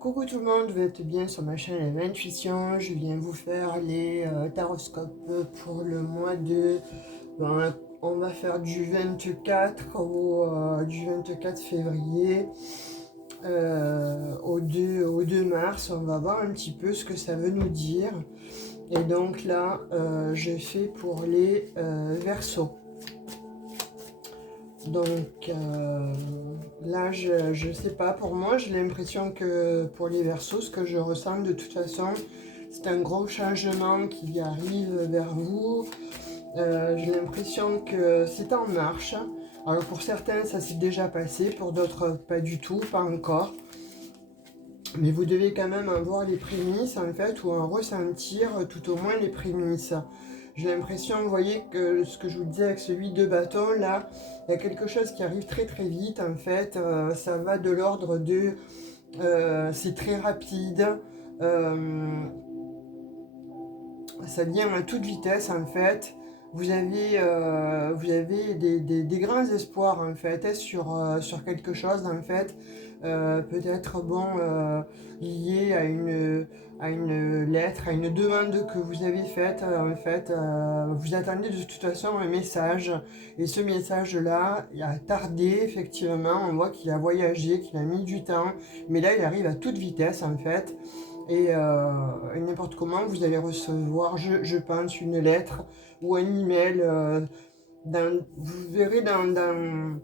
Coucou tout le monde, vous êtes bien sur ma chaîne Intuition. Je viens vous faire les taroscopes pour le mois de... on va faire du 24 du 24 février au 2 mars. On va voir un petit peu ce que ça veut nous dire. Et donc là, je fais pour les Verseaux. Donc là, je sais pas, pour moi, j'ai l'impression que pour les Verseaux, ce que je ressens de toute façon, c'est un gros changement qui arrive vers vous. J'ai l'impression que c'est en marche. Alors pour certains, ça s'est déjà passé, pour d'autres, pas du tout, pas encore. Mais vous devez quand même avoir les prémices, en fait, ou en ressentir tout au moins les prémices. J'ai l'impression, vous voyez, que ce que je vous disais avec celui de bâton, là, il y a quelque chose qui arrive très très vite, en fait. Ça va de l'ordre de... c'est très rapide. Ça vient à toute vitesse, en fait. Vous avez des grands espoirs, en fait, sur quelque chose, en fait. Peut-être, bon, lié à une lettre, à une demande que vous avez faite, en fait. Vous attendez de toute façon un message. Et ce message-là, il a tardé, effectivement. On voit qu'il a voyagé, qu'il a mis du temps. Mais là, il arrive à toute vitesse, en fait. Et n'importe comment, vous allez recevoir, je pense, une lettre ou un email. Vous verrez dans,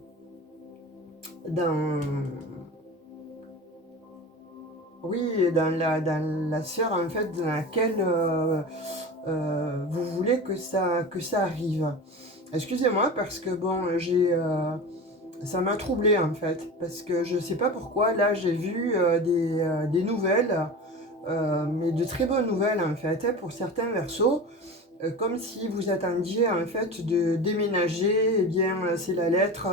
oui, dans la sphère, en fait, dans laquelle vous voulez que ça arrive. Excusez-moi parce que bon, ça m'a troublé, en fait, parce que je sais pas pourquoi. Là, j'ai vu des nouvelles, mais de très bonnes nouvelles, en fait, hein, pour certains Verseaux. Comme si vous attendiez, en fait, de déménager. Eh bien, c'est la lettre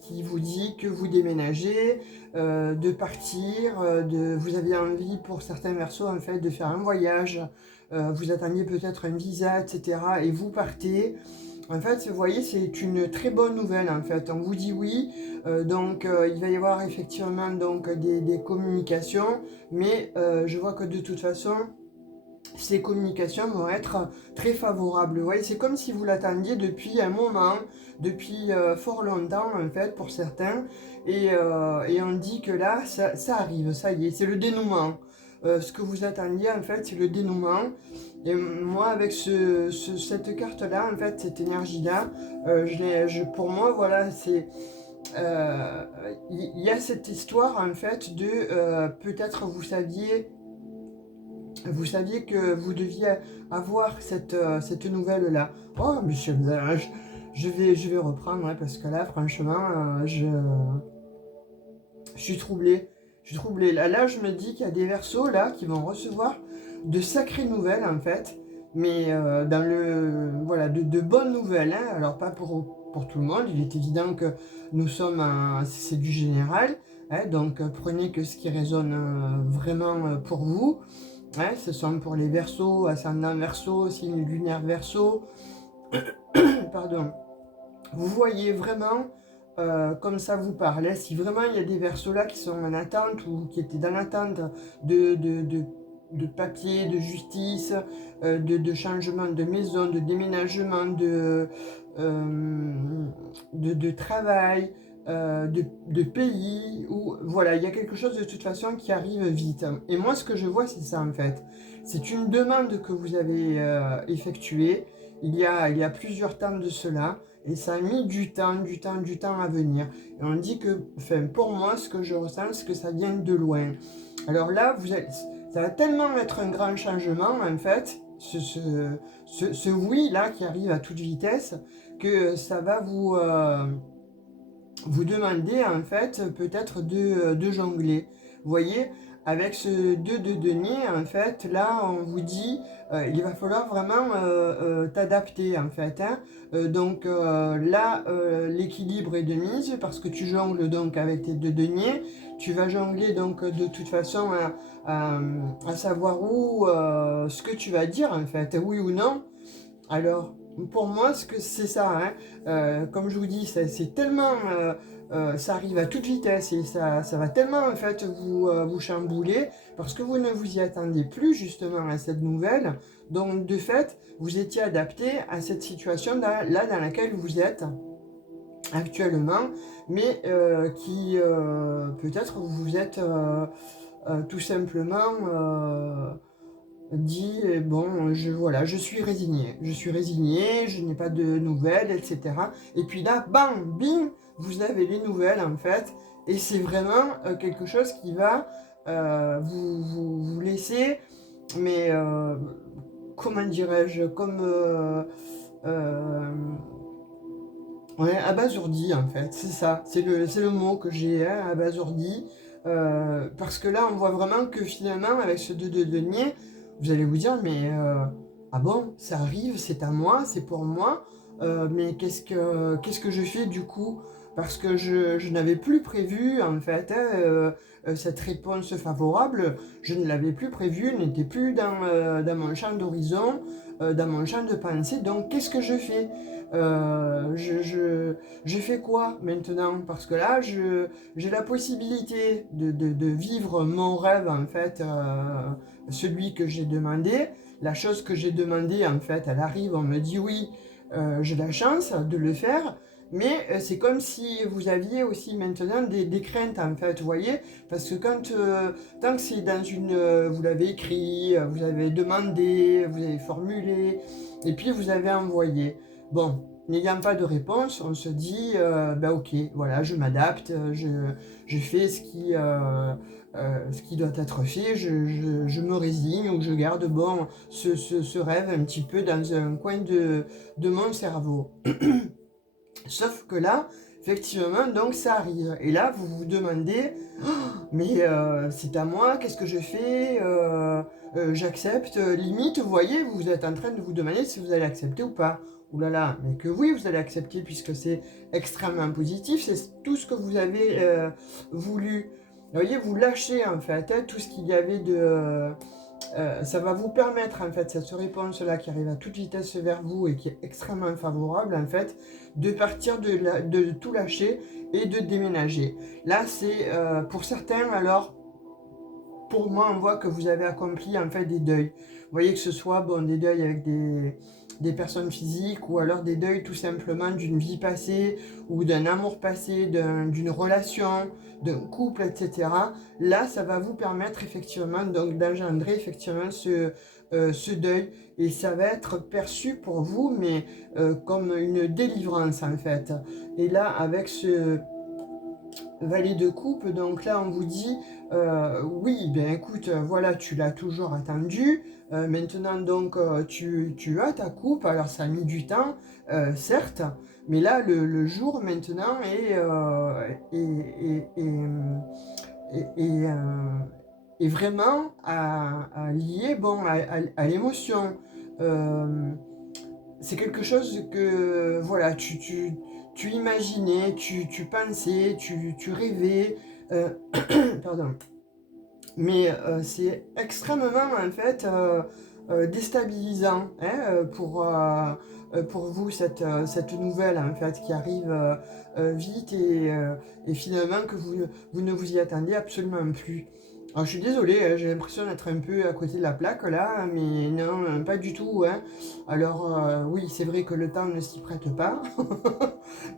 qui vous dit que vous déménagez, de partir, vous avez envie, pour certains Verseaux, en fait, de faire un voyage. Vous attendiez peut-être un visa, etc. Et vous partez. En fait, vous voyez, c'est une très bonne nouvelle, en fait. On vous dit oui, donc il va y avoir effectivement donc, des communications, mais je vois que de toute façon, ces communications vont être très favorables. Vous voyez, c'est comme si vous l'attendiez depuis un moment, depuis fort longtemps, en fait, pour certains, et on dit que là, ça arrive, ça y est, c'est le dénouement. Ce que vous attendiez, en fait, c'est le dénouement. Et moi, avec cette carte-là, en fait, cette énergie-là, pour moi, voilà, c'est... Il y a cette histoire, en fait, de... peut-être vous saviez que vous deviez avoir cette nouvelle-là. Oh, monsieur, je vais reprendre, hein, parce que là, franchement, je suis troublé. Je suis troublé. Là, je me dis qu'il y a des Verseaux, là, qui vont recevoir de sacrées nouvelles, en fait. Mais dans le... Voilà, de bonnes nouvelles, hein. Alors, pas pour tout le monde. Il est évident que nous sommes... C'est du général. Hein, donc, prenez que ce qui résonne vraiment pour vous. Ouais, ce sont pour les Verseaux, ascendant Verseau, signe lunaire Verseau. Pardon. Vous voyez vraiment comme ça vous parle. Hein, si vraiment il y a des Verseaux là qui sont en attente ou qui étaient dans l'attente de papier, de justice, de changement de maison, de déménagement, de travail, de pays, ou voilà, il y a quelque chose de toute façon qui arrive vite. Et moi, ce que je vois, c'est ça, en fait. C'est une demande que vous avez effectuée il y a plusieurs temps de cela, et ça a mis du temps à venir. Et on dit que, enfin, pour moi, ce que je ressens, c'est que ça vient de loin. Alors là, ça va tellement être un grand changement, en fait, ce oui-là qui arrive à toute vitesse, que ça va vous demander, en fait, peut-être de jongler. Vous voyez, avec ce 2 de denier, en fait, là, on vous dit, il va falloir vraiment t'adapter, en fait. Hein. Donc là, l'équilibre est de mise, parce que tu jongles donc avec tes 2 deniers. Tu vas jongler donc de toute façon à savoir où, ce que tu vas dire, en fait, oui ou non. Alors, Pour moi, ce que c'est ça, hein. Comme je vous dis, c'est tellement, ça arrive à toute vitesse et ça va tellement en fait vous chambouler parce que vous ne vous y attendez plus justement à cette nouvelle. Donc de fait, vous étiez adapté à cette situation là dans laquelle vous êtes actuellement, mais qui peut-être vous êtes tout simplement dit bon, voilà, je suis résigné, je n'ai pas de nouvelles, etc. Et puis là, bam, bing, vous avez les nouvelles en fait, et c'est vraiment quelque chose qui va vous laisser, mais comment dirais-je, comme euh, ouais, abasourdi en fait, c'est ça, c'est le mot que j'ai, hein, abasourdi. Parce que là, on voit vraiment que finalement, avec ce 2 de denier, vous allez vous dire, mais ah bon, ça arrive, c'est à moi, c'est pour moi, mais qu'est-ce que je fais du coup? Parce que je n'avais plus prévu, en fait, hein, cette réponse favorable, je ne l'avais plus prévue, n'était plus dans mon champ d'horizon, dans mon champ de pensée, donc qu'est-ce que je fais? Euh, je, je, je fais quoi maintenant? Parce que là, j'ai la possibilité de vivre mon rêve, en fait, celui que j'ai demandé. La chose que j'ai demandée, en fait, elle arrive, on me dit oui, j'ai la chance de le faire. Mais c'est comme si vous aviez aussi maintenant des craintes, en fait, vous voyez? Parce que tant que c'est dans une... vous l'avez écrit, vous avez demandé, vous avez formulé, et puis vous avez envoyé. Bon, n'ayant pas de réponse, on se dit, bah ok, voilà, je m'adapte, je fais ce qui doit être fait, je me résigne ou je garde bon ce rêve un petit peu dans un coin de mon cerveau. Sauf que là, effectivement, donc ça arrive. Et là, vous vous demandez, mais c'est à moi, qu'est-ce que je fais? J'accepte. Limite, vous voyez, vous êtes en train de vous demander si vous allez accepter ou pas. Ouh là là, mais que oui, vous allez accepter puisque c'est extrêmement positif, c'est tout ce que vous avez voulu. Vous voyez, vous lâchez en fait hein, tout ce qu'il y avait de... ça va vous permettre, en fait, cette réponse-là qui arrive à toute vitesse vers vous et qui est extrêmement favorable, en fait, de partir de tout lâcher et de déménager. Là, c'est pour certains, alors, pour moi, on voit que vous avez accompli, en fait, des deuils. Vous voyez que ce soit, bon, des deuils avec des personnes physiques ou alors des deuils tout simplement d'une vie passée ou d'un amour passé, d'une relation, d'un couple, etc. Là, ça va vous permettre effectivement donc d'engendrer effectivement ce deuil et ça va être perçu pour vous mais comme une délivrance en fait. Et là, avec ce valet de coupe, donc là on vous dit oui, bien écoute, voilà, tu l'as toujours attendu, maintenant donc tu as ta coupe, alors ça a mis du temps, certes, mais là le jour maintenant est vraiment lié bon, à l'émotion. Euh, c'est quelque chose que voilà, tu imaginais, tu pensais, tu rêvais, euh, pardon. Mais c'est extrêmement en fait déstabilisant hein, pour vous cette nouvelle en fait qui arrive vite et finalement que vous ne vous y attendez absolument plus. Alors, je suis désolée, hein, j'ai l'impression d'être un peu à côté de la plaque là, mais non, pas du tout. Hein. Alors oui, c'est vrai que le temps ne s'y prête pas,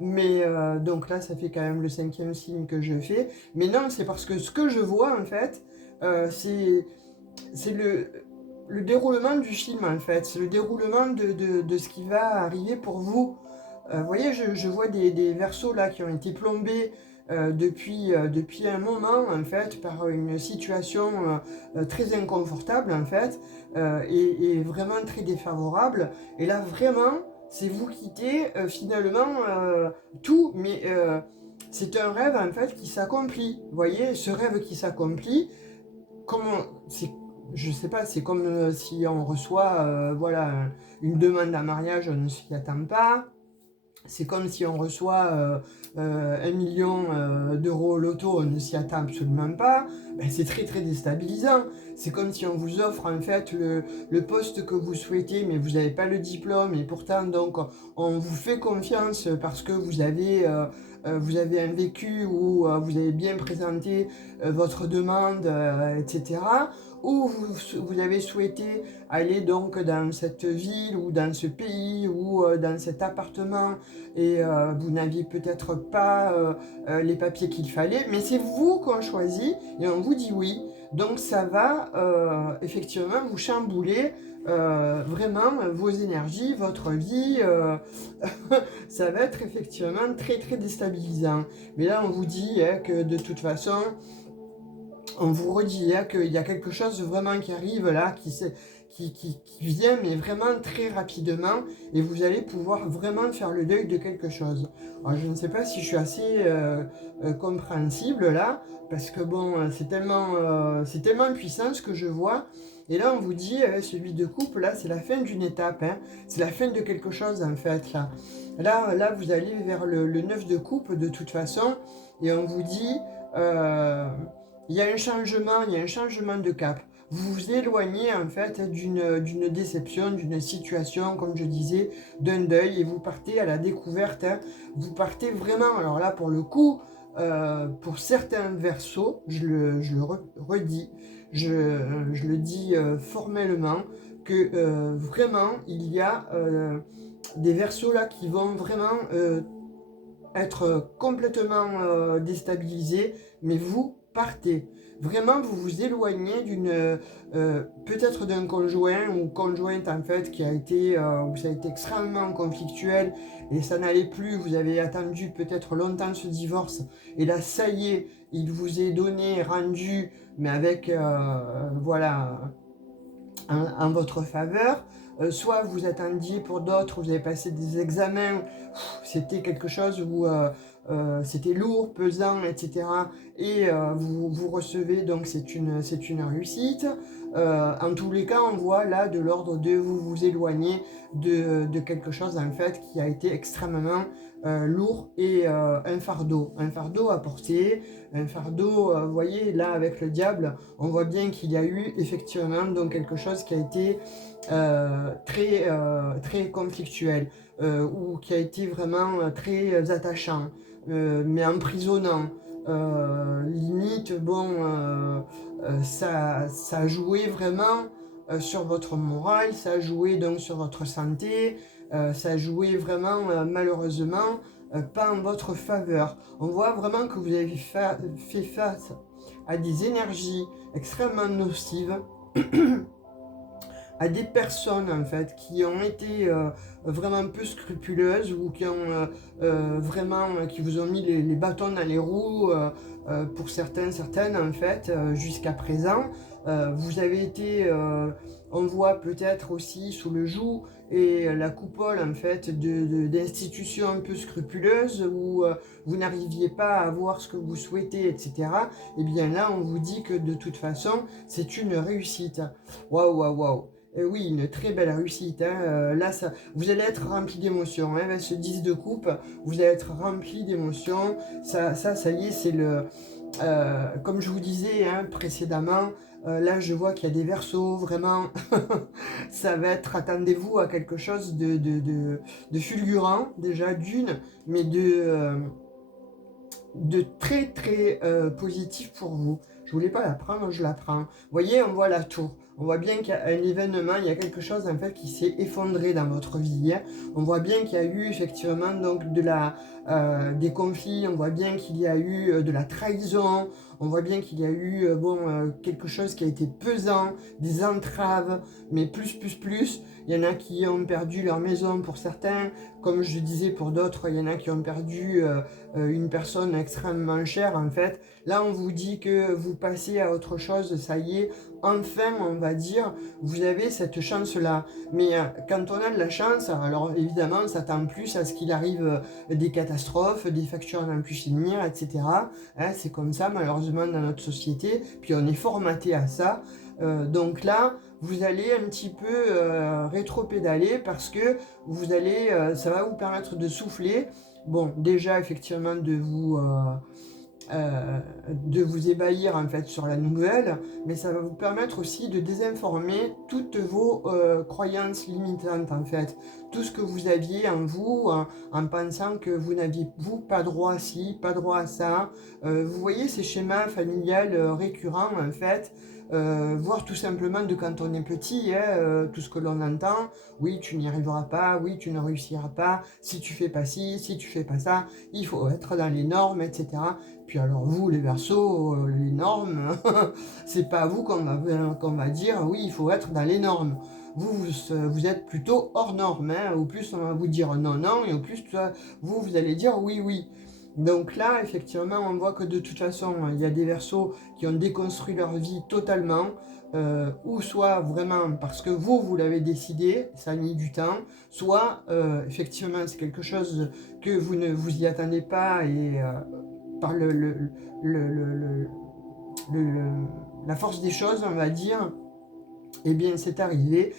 mais donc là, ça fait quand même le 5e signe que je fais. Mais non, c'est parce que ce que je vois en fait, c'est le déroulement du film en fait, c'est le déroulement de ce qui va arriver pour vous. Vous voyez, je vois des versos là qui ont été plombés depuis un moment en fait par une situation très inconfortable en fait et vraiment très défavorable. Et là vraiment, c'est vous quitter finalement tout, mais c'est un rêve en fait qui s'accomplit. Vous voyez, ce rêve qui s'accomplit, comment c'est je sais pas, c'est comme si on reçoit voilà une demande en mariage, on ne s'y attend pas, C'est comme si on reçoit 1 million d'euros au loto, on ne s'y attend absolument pas. Ben, c'est très très déstabilisant. C'est comme si on vous offre en fait le poste que vous souhaitez, mais vous n'avez pas le diplôme, et pourtant donc on vous fait confiance parce que vous avez un vécu où vous avez bien présenté votre demande, etc. Ou vous avez souhaité aller donc dans cette ville ou dans ce pays ou dans cet appartement et vous n'aviez peut-être pas les papiers qu'il fallait, mais c'est vous qu'on choisit et on vous dit oui. Donc ça va effectivement vous chambouler vraiment vos énergies, votre vie. Ça va être effectivement très très déstabilisant. Mais là on vous dit que de toute façon, on vous redit qu'il y a quelque chose vraiment qui arrive là, qui vient, mais vraiment très rapidement, et vous allez pouvoir vraiment faire le deuil de quelque chose. Alors, je ne sais pas si je suis assez compréhensible là, parce que bon, c'est tellement puissant ce que je vois. Et là, on vous dit, celui de coupe, là, c'est la fin d'une étape, hein. C'est la fin de quelque chose, en fait, là. Là, vous allez vers le 9 de coupe, de toute façon, et on vous dit, il y a un changement de cap. Vous vous éloignez en fait d'une déception, d'une situation, comme je disais, d'un deuil, et vous partez à la découverte, hein. Vous partez vraiment, alors là pour le coup, pour certains versos, je le redis, je le dis formellement, que vraiment il y a des versos là qui vont vraiment être complètement déstabilisés, mais vous partez. Vraiment, vous vous éloignez peut-être d'un conjoint ou conjointe en fait qui a été, où ça a été extrêmement conflictuel et ça n'allait plus. Vous avez attendu peut-être longtemps ce divorce et là, ça y est, il vous est donné, rendu, mais avec, voilà, en votre faveur. Soit vous attendiez pour d'autres, vous avez passé des examens, c'était quelque chose où c'était lourd, pesant, etc. Et vous recevez, donc c'est une réussite. En tous les cas, on voit là de l'ordre de vous vous éloigner de quelque chose en fait qui a été extrêmement lourd et un fardeau à porter, un fardeau, vous voyez là avec le diable, on voit bien qu'il y a eu effectivement donc quelque chose qui a été très conflictuel ou qui a été vraiment très attachant, mais emprisonnant. Limite, bon, ça a joué vraiment sur votre morale, ça a joué donc sur votre santé, ça a joué vraiment malheureusement pas en votre faveur. On voit vraiment que vous avez fait face à des énergies extrêmement nocives, à des personnes en fait qui ont été vraiment peu scrupuleuses ou qui ont vraiment qui vous ont mis les bâtons dans les roues pour certaines en fait jusqu'à présent. Vous avez été, on voit peut-être aussi sous le joug et la coupole en fait d'institutions un peu scrupuleuses où vous n'arriviez pas à avoir ce que vous souhaitez, etc. Et bien là, on vous dit que de toute façon, c'est une réussite. Waouh, waouh, waouh. Oui, une très belle réussite, hein. Là, vous allez être rempli d'émotions, hein. Avec ce 10 de coupe, vous allez être rempli d'émotions. Ça y est, c'est le... comme je vous disais hein, précédemment, là je vois qu'il y a des versos, vraiment, ça va être, attendez-vous à quelque chose de fulgurant, déjà d'une, mais de très très positif pour vous. Je voulais pas la prendre, je la prends. Vous voyez, on voit la tour. On voit bien qu'il y a un événement, il y a quelque chose en fait qui s'est effondré dans votre vie, hein. On voit bien qu'il y a eu effectivement donc des conflits, on voit bien qu'il y a eu de la trahison, on voit bien qu'il y a eu quelque chose qui a été pesant, des entraves, mais plus. Il y en a qui ont perdu leur maison pour certains, comme je disais pour d'autres, il y en a qui ont perdu une personne extrêmement chère en fait. Là on vous dit que vous passez à autre chose, ça y est, enfin, on va dire, vous avez cette chance-là. Mais quand on a de la chance, alors évidemment, on s'attend plus à ce qu'il arrive des catastrophes, des factures à n'en plus finir, etc. Hein, c'est comme ça, malheureusement, dans notre société. Puis on est formaté à ça. Donc là, vous allez un petit peu rétro-pédaler parce que ça va vous permettre de souffler. Bon, déjà, effectivement, de vous ébahir en fait sur la nouvelle, mais ça va vous permettre aussi de désinformer toutes vos croyances limitantes en fait, tout ce que vous aviez en vous en pensant que vous n'aviez vous pas droit à ci, pas droit à ça. Vous voyez ces schémas familiales récurrents en fait. Voire tout simplement de quand on est petit, hein, tout ce que l'on entend, oui tu n'y arriveras pas, oui tu ne réussiras pas, si tu fais pas ci, si tu fais pas ça, il faut être dans les normes, etc. Puis alors vous, les Verseaux, les normes, c'est pas à vous qu'on va dire oui, il faut être dans les normes. Vous êtes plutôt hors norme, hein. Au plus on va vous dire non, non, et au plus vous allez dire oui, oui. Donc là, effectivement, on voit que de toute façon, il y a des Verseaux qui ont déconstruit leur vie totalement, ou soit vraiment parce que vous l'avez décidé, ça a mis du temps, soit effectivement c'est quelque chose que vous ne vous y attendez pas et par le- le- le- la force des choses, on va dire, eh bien c'est arrivé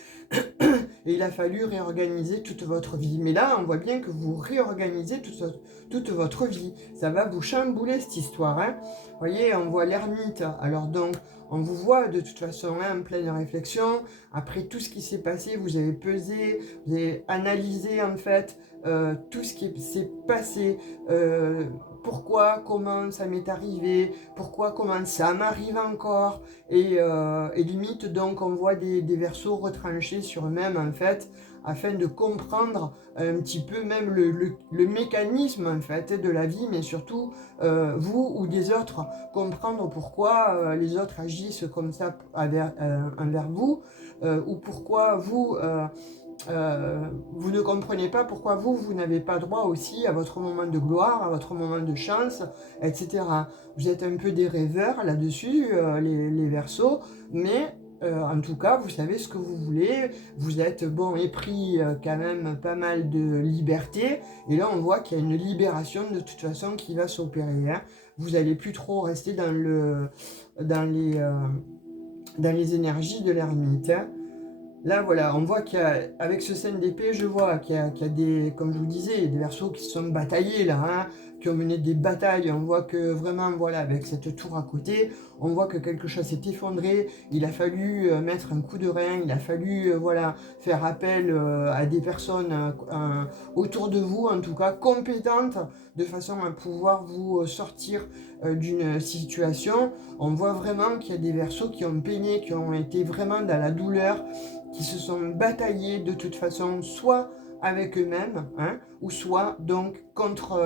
et il a fallu réorganiser toute votre vie. Mais là, on voit bien que vous réorganisez toute votre vie. Ça va vous chambouler cette histoire. Hein. Vous voyez, on voit l'ermite. Alors donc, on vous voit de toute façon hein, en pleine réflexion. Après tout ce qui s'est passé, vous avez pesé, vous avez analysé en fait tout ce qui s'est passé. Pourquoi, comment ça m'est arrivé, pourquoi, comment ça m'arrive encore, et limite donc on voit des Verseaux retranchés sur eux-mêmes en fait, afin de comprendre un petit peu même le mécanisme en fait de la vie, mais surtout vous ou des autres, comprendre pourquoi les autres agissent comme ça envers vous, ou pourquoi vous ne comprenez pas pourquoi vous n'avez pas droit aussi à votre moment de gloire, à votre moment de chance, etc. Vous êtes un peu des rêveurs là-dessus, les Verseaux, mais en tout cas, vous savez ce que vous voulez, vous êtes bon épris quand même pas mal de liberté, et là on voit qu'il y a une libération de toute façon qui va s'opérer. Hein. Vous n'allez plus trop rester dans les énergies de l'ermite. Hein. Là, voilà, on voit qu'avec ce scène d'épée, je vois qu'il y a des, comme je vous disais, des Verseaux qui se sont bataillés là, hein, qui ont mené des batailles. On voit que vraiment, voilà, avec cette tour à côté, on voit que quelque chose s'est effondré. Il a fallu mettre un coup de rein, il a fallu, voilà, faire appel à des personnes autour de vous, en tout cas, compétentes, de façon à pouvoir vous sortir d'une situation. On voit vraiment qu'il y a des Verseaux qui ont peigné, qui ont été vraiment dans la douleur, qui se sont bataillés de toute façon, soit avec eux-mêmes, hein, ou soit donc contre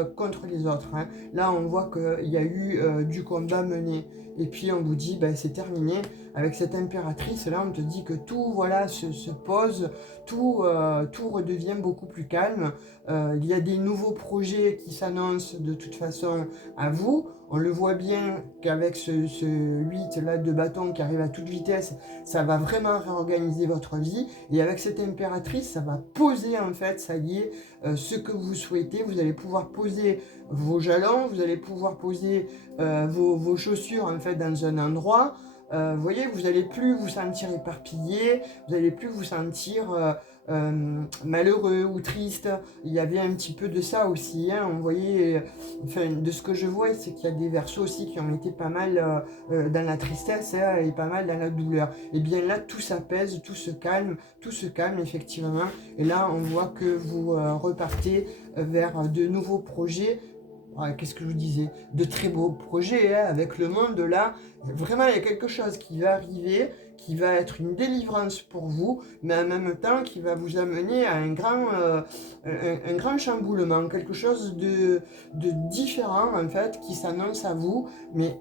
les autres. Hein. Là, on voit qu'il y a eu du combat mené. Et puis on vous dit, ben, c'est terminé. Avec cette impératrice, là, on te dit que tout voilà, se pose, tout redevient beaucoup plus calme. Il y a des nouveaux projets qui s'annoncent de toute façon à vous. On le voit bien qu'avec ce 8 là de bâton qui arrive à toute vitesse, ça va vraiment réorganiser votre vie. Et avec cette impératrice, ça va poser en fait, ça y est, ce que vous souhaitez. Vous allez pouvoir poser vos jalons, vous allez pouvoir poser vos chaussures en fait dans un endroit. Vous voyez, vous n'allez plus vous sentir éparpillé, vous n'allez plus vous sentir malheureux ou triste. Il y avait un petit peu de ça aussi. Hein. On voyait, enfin, de ce que je vois, c'est qu'il y a des Verseaux aussi qui ont été pas mal dans la tristesse hein, et pas mal dans la douleur. Et bien là, tout s'apaise, tout se calme effectivement. Et là, on voit que vous repartez vers de nouveaux projets. Ouais, qu'est-ce que je vous disais? De très beaux projets hein, avec le monde là. Vraiment, il y a quelque chose qui va arriver, qui va être une délivrance pour vous, mais en même temps qui va vous amener à un grand chamboulement, quelque chose de différent en fait qui s'annonce à vous. Mais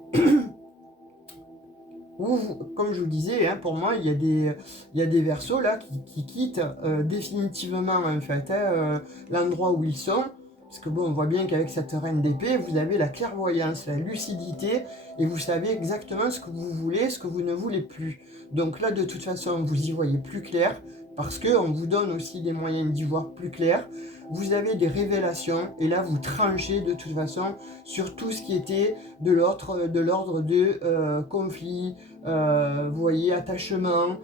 comme je vous disais, hein, pour moi, il y a des Verseaux là qui quittent définitivement en fait hein, l'endroit où ils sont. Parce que bon, on voit bien qu'avec cette reine d'épée, vous avez la clairvoyance, la lucidité, et vous savez exactement ce que vous voulez, ce que vous ne voulez plus. Donc là, de toute façon, vous y voyez plus clair, parce qu'on vous donne aussi les moyens d'y voir plus clair. Vous avez des révélations, et là, vous tranchez de toute façon sur tout ce qui était de l'ordre de conflit, vous voyez, attachement,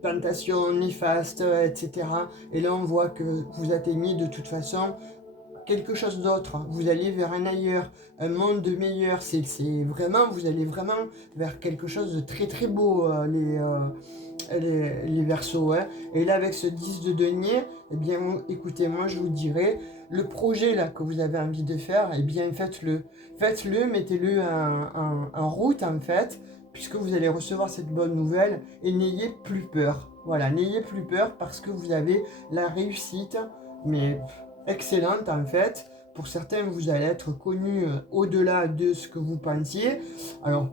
tentation néfaste, etc. Et là, on voit que vous atteignez de toute façon quelque chose d'autre. Vous allez vers un ailleurs, un monde meilleur. C'est vraiment, vous allez vraiment vers quelque chose de très très beau, les Verseaux. Hein. Et là, avec ce 10 de denier, eh bien, écoutez, moi, je vous dirais, le projet là que vous avez envie de faire, eh bien, faites-le. Faites-le, mettez-le en route, en fait, puisque vous allez recevoir cette bonne nouvelle, et n'ayez plus peur. Voilà, n'ayez plus peur parce que vous avez la réussite, mais excellente, en fait. Pour certains, vous allez être connu au-delà de ce que vous pensiez. Alors,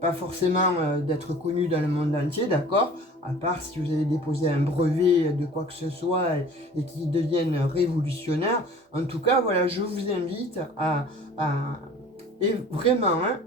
pas forcément d'être connu dans le monde entier, d'accord? À part si vous avez déposé un brevet de quoi que ce soit et qui devienne révolutionnaire. En tout cas, voilà, je vous invite et vraiment, hein,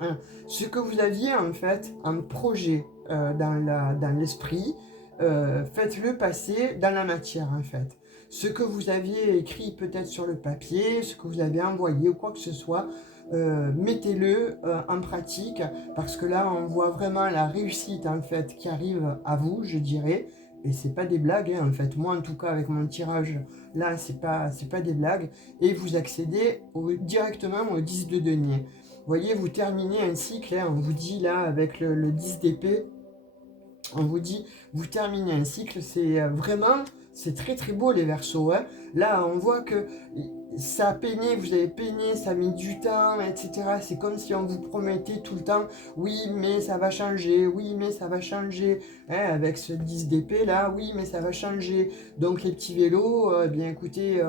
hein, ce que vous aviez en fait, un projet dans l'esprit, faites-le passer dans la matière en fait. Ce que vous aviez écrit peut-être sur le papier, ce que vous avez envoyé ou quoi que ce soit, mettez-le en pratique parce que là on voit vraiment la réussite en fait qui arrive à vous, je dirais. Et c'est pas des blagues, hein, en fait. Moi, en tout cas, avec mon tirage, là, c'est pas des blagues. Et vous accédez directement au 10 de denier. Vous voyez, vous terminez un cycle, hein, on vous dit là, avec le 10 d'épée, on vous dit, vous terminez un cycle, c'est vraiment, c'est très très beau les Verseaux. Hein. Là, on voit que ça a peiné, vous avez peiné, ça a mis du temps, etc. C'est comme si on vous promettait tout le temps, oui, mais ça va changer, oui, mais ça va changer. Hein, avec ce 10 d'épée là, oui, mais ça va changer. Donc les petits vélos, bien écoutez,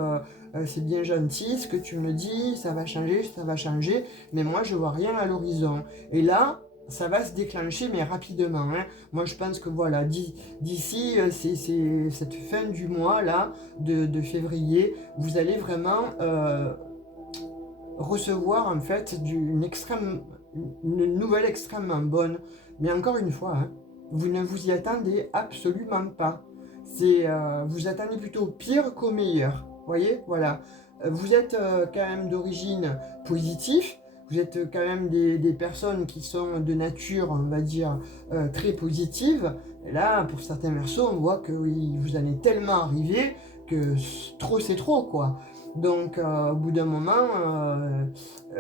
c'est bien gentil ce que tu me dis, ça va changer, mais moi je vois rien à l'horizon. Et là, ça va se déclencher, mais rapidement. Hein. Moi, je pense que voilà, d'ici c'est cette fin du mois là, de février, vous allez vraiment recevoir en fait une nouvelle extrêmement bonne. Mais encore une fois, hein, vous ne vous y attendez absolument pas. Vous attendez plutôt au pire qu'au meilleur. Vous voyez, voilà. Vous êtes quand même d'origine positive. Vous êtes quand même des personnes qui sont de nature, on va dire, très positive. Et là, pour certains Verseaux, on voit que oui, vous allez tellement arriver que trop c'est trop, quoi. Donc, au bout d'un moment,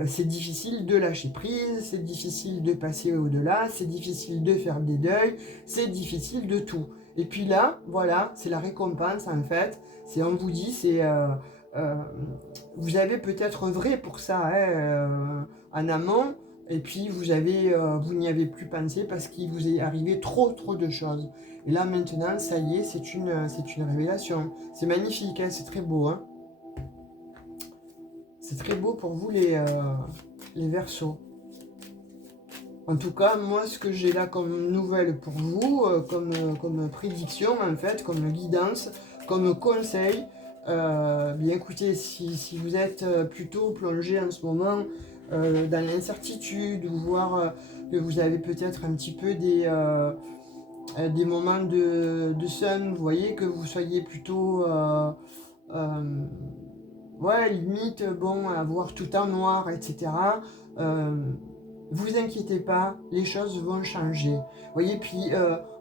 c'est difficile de lâcher prise, c'est difficile de passer au-delà, c'est difficile de faire des deuils, c'est difficile de tout. Et puis là, voilà, c'est la récompense en fait. On vous dit, euh, vous avez peut-être œuvré pour ça hein, en amont, et puis vous n'y avez plus pensé parce qu'il vous est arrivé trop de choses. Et là maintenant, ça y est, c'est une révélation. C'est magnifique, hein, c'est très beau. Hein. C'est très beau pour vous les Verseaux. En tout cas, moi, ce que j'ai là comme nouvelle pour vous, comme prédiction, en fait, comme guidance, comme conseil, bien écoutez, si vous êtes plutôt plongé en ce moment dans l'incertitude, ou voir que vous avez peut-être un petit peu des moments de somme, vous voyez, que vous soyez plutôt... ouais, limite, bon, à voir tout en noir, etc. Vous inquiétez pas, les choses vont changer. Vous voyez, puis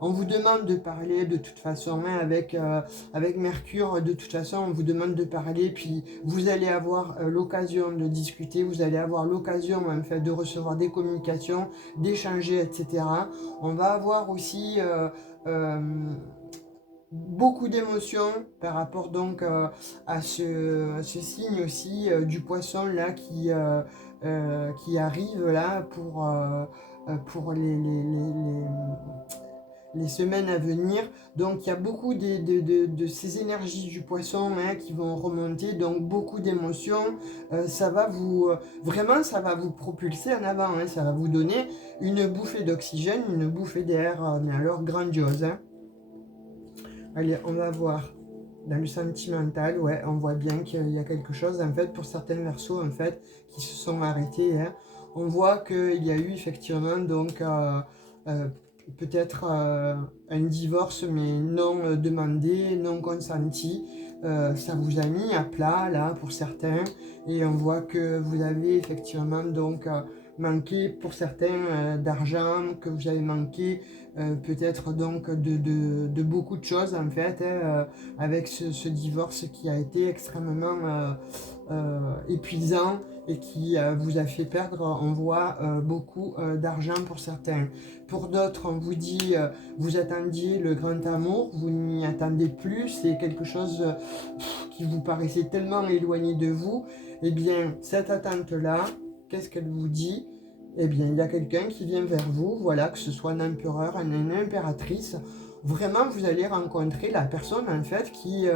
on vous demande de parler de toute façon, hein, avec Mercure, de toute façon, on vous demande de parler, puis vous allez avoir l'occasion de discuter, vous allez avoir l'occasion, en fait, de recevoir des communications, d'échanger, etc. On va avoir aussi... beaucoup d'émotions par rapport donc à ce signe aussi du poisson là qui arrive là pour les semaines à venir. Donc il y a beaucoup de ces énergies du poisson hein, qui vont remonter, donc beaucoup d'émotions. Ça va vraiment ça va vous propulser en avant, hein, ça va vous donner une bouffée d'oxygène, une bouffée d'air, mais alors grandiose. Hein. Allez, on va voir. dans le sentimental, ouais, on voit bien qu'il y a quelque chose, en fait, pour certains Verseaux, en fait, qui se sont arrêtés, hein. On voit qu'il y a eu effectivement, donc, euh, peut-être un divorce, mais non demandé, non consenti. Ça vous a mis à plat, là, pour certains, et on voit que vous avez effectivement, donc, manqué, pour certains, d'argent, que vous avez manqué peut-être donc de beaucoup de choses en fait, hein, avec ce divorce qui a été extrêmement épuisant et qui vous a fait perdre, on voit, beaucoup d'argent pour certains. Pour d'autres, on vous dit, vous attendiez le grand amour, vous n'y attendez plus, c'est quelque chose qui vous paraissait tellement éloigné de vous. Eh bien, cette attente-là, qu'est-ce qu'elle vous dit? Eh bien, il y a quelqu'un qui vient vers vous, voilà, que ce soit un empereur, une impératrice. Vraiment, vous allez rencontrer la personne, en fait, qui,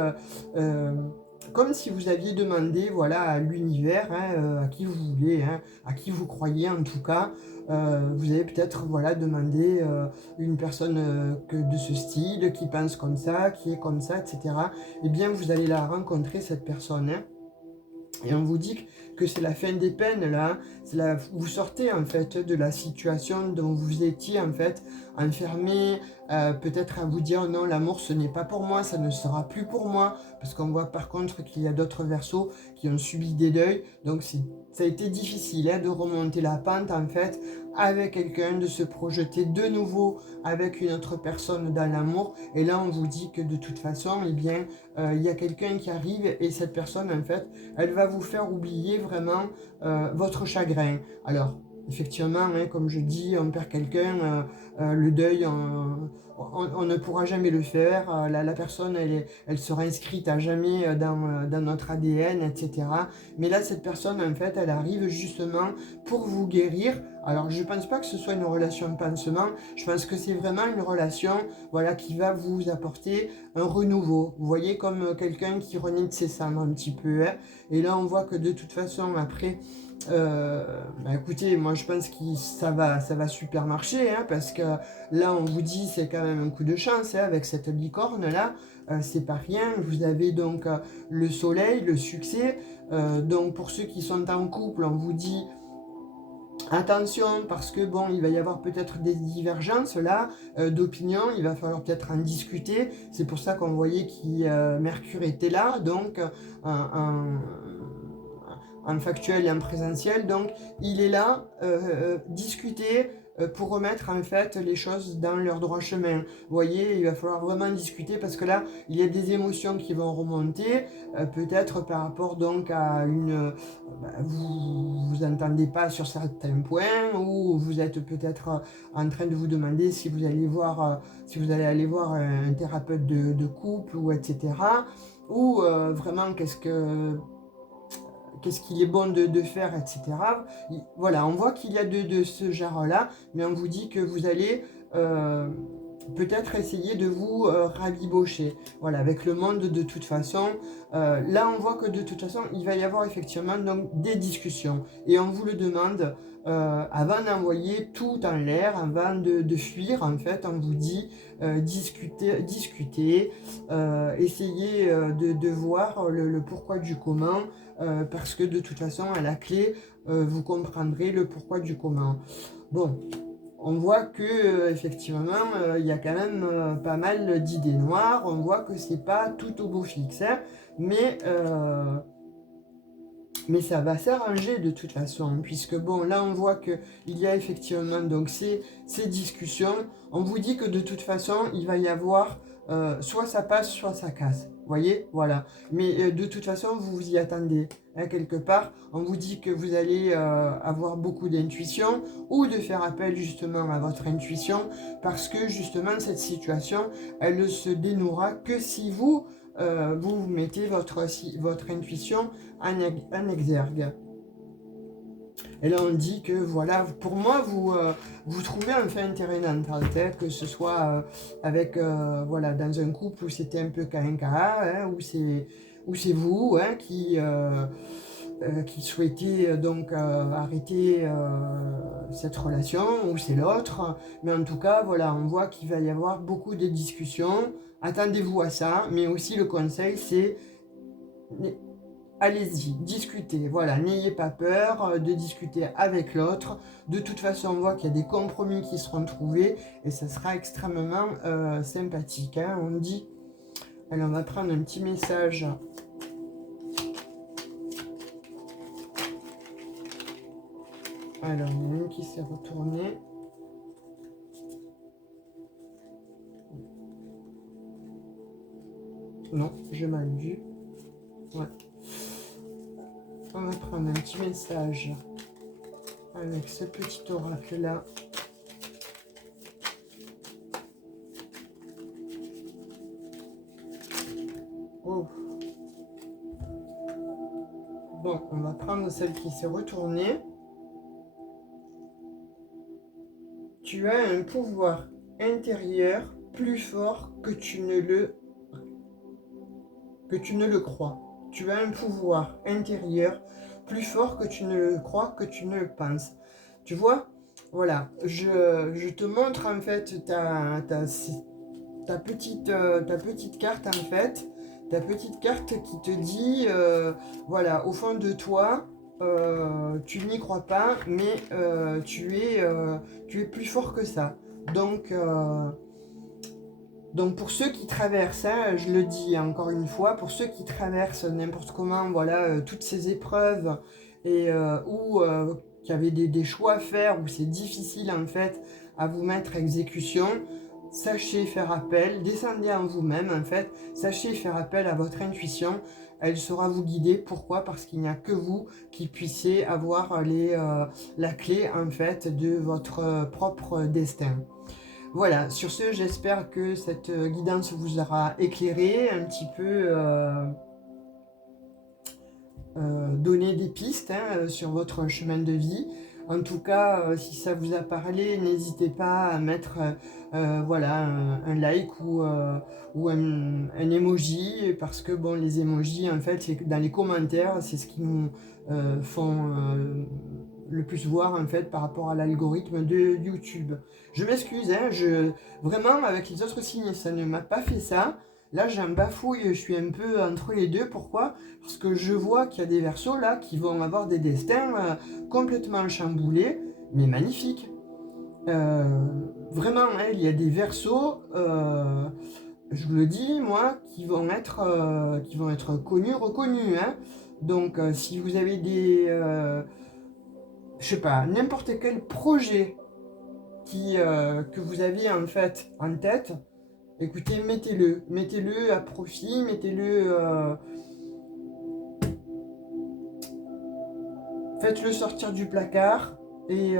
comme si vous aviez demandé, voilà, à l'univers, hein, à qui vous voulez, hein, à qui vous croyez en tout cas, vous avez peut-être, voilà, demandé une personne de ce style, qui pense comme ça, qui est comme ça, etc. Eh bien, vous allez la rencontrer, cette personne, hein. Et on vous dit que c'est la fin des peines là, vous sortez en fait de la situation dont vous étiez en fait enfermé, peut-être à vous dire non, l'amour ce n'est pas pour moi, ça ne sera plus pour moi, parce qu'on voit par contre qu'il y a d'autres Verseaux qui ont subi des deuils, donc ça a été difficile, hein, de remonter la pente en fait avec quelqu'un, de se projeter de nouveau avec une autre personne dans l'amour, et là on vous dit que de toute façon, eh bien, il y a quelqu'un qui arrive, et cette personne en fait, elle va vous faire oublier vraiment votre chagrin. Alors, effectivement, hein, comme je dis, on perd quelqu'un, le deuil, on ne pourra jamais le faire. La personne, elle sera inscrite à jamais dans notre ADN, etc. Mais là, cette personne, en fait, elle arrive justement pour vous guérir. Alors, je ne pense pas que ce soit une relation de pansement. Je pense que c'est vraiment une relation, voilà, qui va vous apporter un renouveau. Vous voyez, comme quelqu'un qui renaît de ses cendres un petit peu, hein. Et là, on voit que de toute façon, après, écoutez, moi je pense que ça va super marcher, hein, parce que là, on vous dit, c'est quand même un coup de chance, hein, avec cette licorne là, c'est pas rien. Vous avez donc le soleil, le succès. Donc pour ceux qui sont en couple, on vous dit attention, parce que bon, il va y avoir peut-être des divergences là, d'opinion, il va falloir peut-être en discuter. C'est pour ça qu'on voyait que Mercure était là, donc un, en factuel et en présentiel. Donc il est là, discuter pour remettre en fait les choses dans leur droit chemin. Vous voyez, il va falloir vraiment discuter, parce que là, il y a des émotions qui vont remonter, peut-être par rapport donc à vous entendez pas sur certains points, ou vous êtes peut-être en train de vous demander si vous allez si vous allez aller voir un thérapeute de couple, ou etc. Ou vraiment qu'est-ce qu'il est bon de faire, etc. Voilà, on voit qu'il y a de ce genre-là, mais on vous dit que vous allez peut-être essayer de vous rabibocher, voilà, avec le monde de toute façon. Là, on voit que de toute façon, il va y avoir effectivement donc des discussions, et on vous le demande avant d'envoyer tout en l'air, avant de fuir, en fait, on vous dit discuter, essayer de voir le pourquoi du comment, parce que de toute façon, à la clé, vous comprendrez le pourquoi du comment. Bon, on voit que effectivement, il y a quand même pas mal d'idées noires. On voit que c'est pas tout au beau fixe, hein, mais mais ça va s'arranger de toute façon, puisque bon, là on voit que il y a effectivement donc ces discussions. On vous dit que de toute façon, il va y avoir soit ça passe, soit ça casse. Vous voyez, voilà. Mais de toute façon, vous vous y attendez, hein, quelque part. On vous dit que vous allez avoir beaucoup d'intuition, ou de faire appel justement à votre intuition, parce que justement cette situation, elle ne se dénouera que si vous mettez votre intuition en exergue. Et là, on dit que, voilà, pour moi, vous trouvez enfin un terrain d'entente, hein, que ce soit avec, voilà, dans un couple où c'était un peu caïnca, hein, où c'est vous, hein, qui souhaitez donc arrêter cette relation, ou c'est l'autre. Mais en tout cas, voilà, on voit qu'il va y avoir beaucoup de discussions, attendez-vous à ça, mais aussi le conseil, c'est allez-y, discutez, voilà, n'ayez pas peur de discuter avec l'autre. De toute façon, on voit qu'il y a des compromis qui seront trouvés et ça sera extrêmement sympathique, hein, on dit. Allez, on va prendre un petit message. Alors, il y en a une qui s'est retournée. Non, j'ai mal vu. Ouais. On va prendre un petit message avec ce petit oracle-là. Oh. Bon, on va prendre celle qui s'est retournée. Tu as un pouvoir intérieur plus fort que tu ne le crois. Tu as un pouvoir intérieur plus fort que tu ne le crois, que tu ne le penses. Tu vois? Voilà, je te montre en fait ta petite carte en fait. Ta petite carte qui te dit, voilà, au fond de toi, tu n'y crois pas, mais tu es plus fort que ça. Donc pour ceux qui traversent, hein, je le dis encore une fois, pour ceux qui traversent n'importe comment, voilà, toutes ces épreuves et où qui avaient des choix à faire, où c'est difficile en fait à vous mettre à exécution, sachez faire appel, descendez en vous-même en fait, sachez faire appel à votre intuition, elle saura vous guider. Pourquoi? Parce qu'il n'y a que vous qui puissiez avoir la clé en fait de votre propre destin. Voilà, sur ce, j'espère que cette guidance vous aura éclairé, un petit peu donné des pistes hein, sur votre chemin de vie. En tout cas, si ça vous a parlé, n'hésitez pas à mettre voilà, un like ou un emoji, parce que bon, les emojis, en fait, dans les commentaires, c'est ce qui nous font le plus voir en fait par rapport à l'algorithme de YouTube. Je m'excuse, hein, vraiment avec les autres signes, ça ne m'a pas fait ça. Là, j'ai un bafouille, je suis un peu entre les deux. Pourquoi? Parce que je vois qu'il y a des versos là qui vont avoir des destins complètement chamboulés, mais magnifiques. Vraiment, hein, il y a des versos, je vous le dis, moi, qui vont être connus, reconnus. Hein. Donc, si vous avez je sais pas, n'importe quel projet que vous avez en fait en tête, écoutez, mettez-le à profit, faites-le sortir du placard et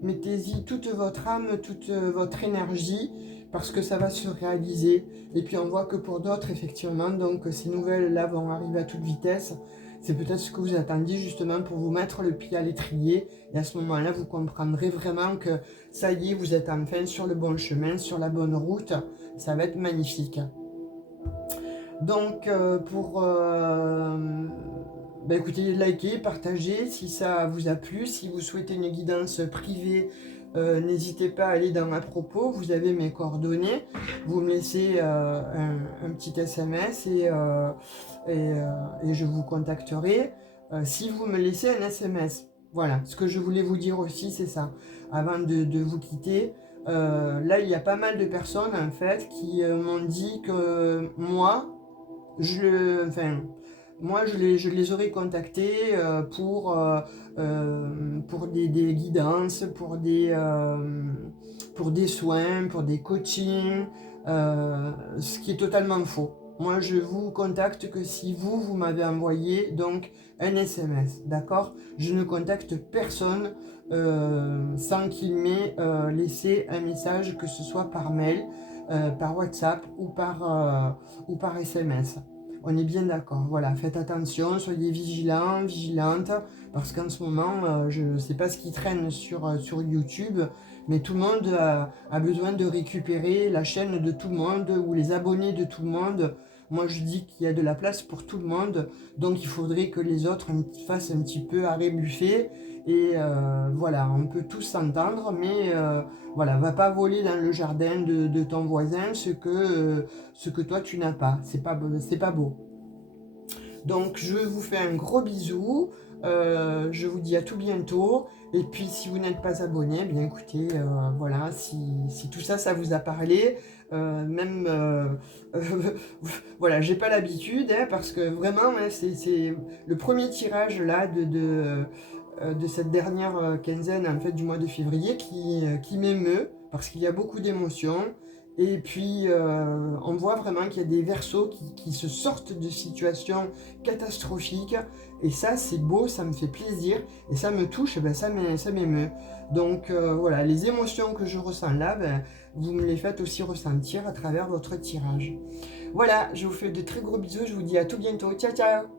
mettez-y toute votre âme, toute votre énergie, parce que ça va se réaliser. Et puis on voit que pour d'autres, effectivement, donc ces nouvelles-là vont arriver à toute vitesse. C'est peut-être ce que vous attendiez justement pour vous mettre le pied à l'étrier. Et à ce moment-là, vous comprendrez vraiment que ça y est, vous êtes enfin sur le bon chemin, sur la bonne route. Ça va être magnifique. Donc, écoutez, likez, partagez si ça vous a plu. Si vous souhaitez une guidance privée, n'hésitez pas à aller dans à propos. Vous avez mes coordonnées. Vous me laissez un petit SMS et je vous contacterai si vous me laissez un SMS. Voilà, ce que je voulais vous dire aussi, c'est ça. Avant de vous quitter, là, il y a pas mal de personnes, en fait, qui m'ont dit que moi, je les aurais contactés pour des guidances, pour des soins, pour des coachings, ce qui est totalement faux. Moi, je vous contacte que si vous m'avez envoyé donc un SMS, d'accord? Je ne contacte personne sans qu'il m'ait laissé un message, que ce soit par mail, par WhatsApp ou par SMS. On est bien d'accord, voilà, faites attention, soyez vigilants, vigilantes, parce qu'en ce moment, je ne sais pas ce qui traîne sur YouTube, mais tout le monde a besoin de récupérer la chaîne de tout le monde ou les abonnés de tout le monde. Moi, je dis qu'il y a de la place pour tout le monde, donc il faudrait que les autres fassent un petit peu arrêt buffet Et voilà, on peut tous s'entendre, mais voilà, va pas voler dans le jardin de ton voisin ce que toi tu n'as pas. C'est pas beau. Donc je vous fais un gros bisou, je vous dis à tout bientôt, et puis si vous n'êtes pas abonné, bien écoutez, voilà, si tout ça, ça vous a parlé, même, voilà, j'ai pas l'habitude, hein, parce que vraiment, hein, c'est le premier tirage là de cette dernière quinzaine en fait, du mois de février qui m'émeut, parce qu'il y a beaucoup d'émotions. Et puis, on voit vraiment qu'il y a des versos qui se sortent de situations catastrophiques. Et ça, c'est beau, ça me fait plaisir. Et ça me touche, et ben, ça m'émeut. Donc, voilà, les émotions que je ressens là, ben, vous me les faites aussi ressentir à travers votre tirage. Voilà, je vous fais de très gros bisous. Je vous dis à tout bientôt. Ciao, ciao!